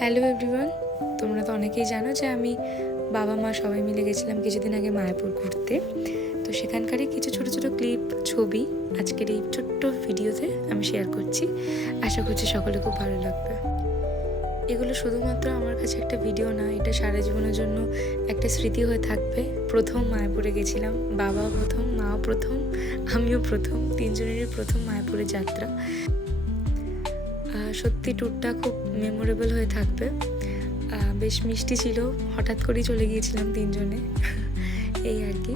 Hello everyone, তোমরা তো অনেকেই জানো যে আমি বাবা মা সবাই মিলে গেছিলাম কিছুদিন আগে মায়াপুর ঘুরতে। তো সেখানকারই কিছু ছোট ছোট ক্লিপ, ছবি আজকের এই ছোট্ট ভিডিওতে আমি শেয়ার করছি। আশা করছি সকলে খুব ভালো লাগবে। এগুলো শুধুমাত্র আমার কাছে একটা ভিডিও না, এটা সারা জীবনের জন্য একটা স্মৃতি হয়ে থাকবে। প্রথম মায়াপুরে গেছিলাম, বাবাও প্রথম, মাও প্রথম, আমিও প্রথম, তিনজনেরই প্রথম মায়াপুরের যাত্রা। সত্যি ট্যুরটা খুব মেমোরেবল হয়ে থাকবে। বেশ মিষ্টি ছিল, হঠাৎ করেই চলে গিয়েছিলাম তিনজনে, এই আর কি।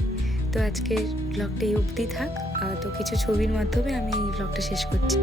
তো আজকের ব্লগটা এই অবধি থাক। তো কিছু ছবির মাধ্যমে আমি এই ব্লগটা শেষ করছি।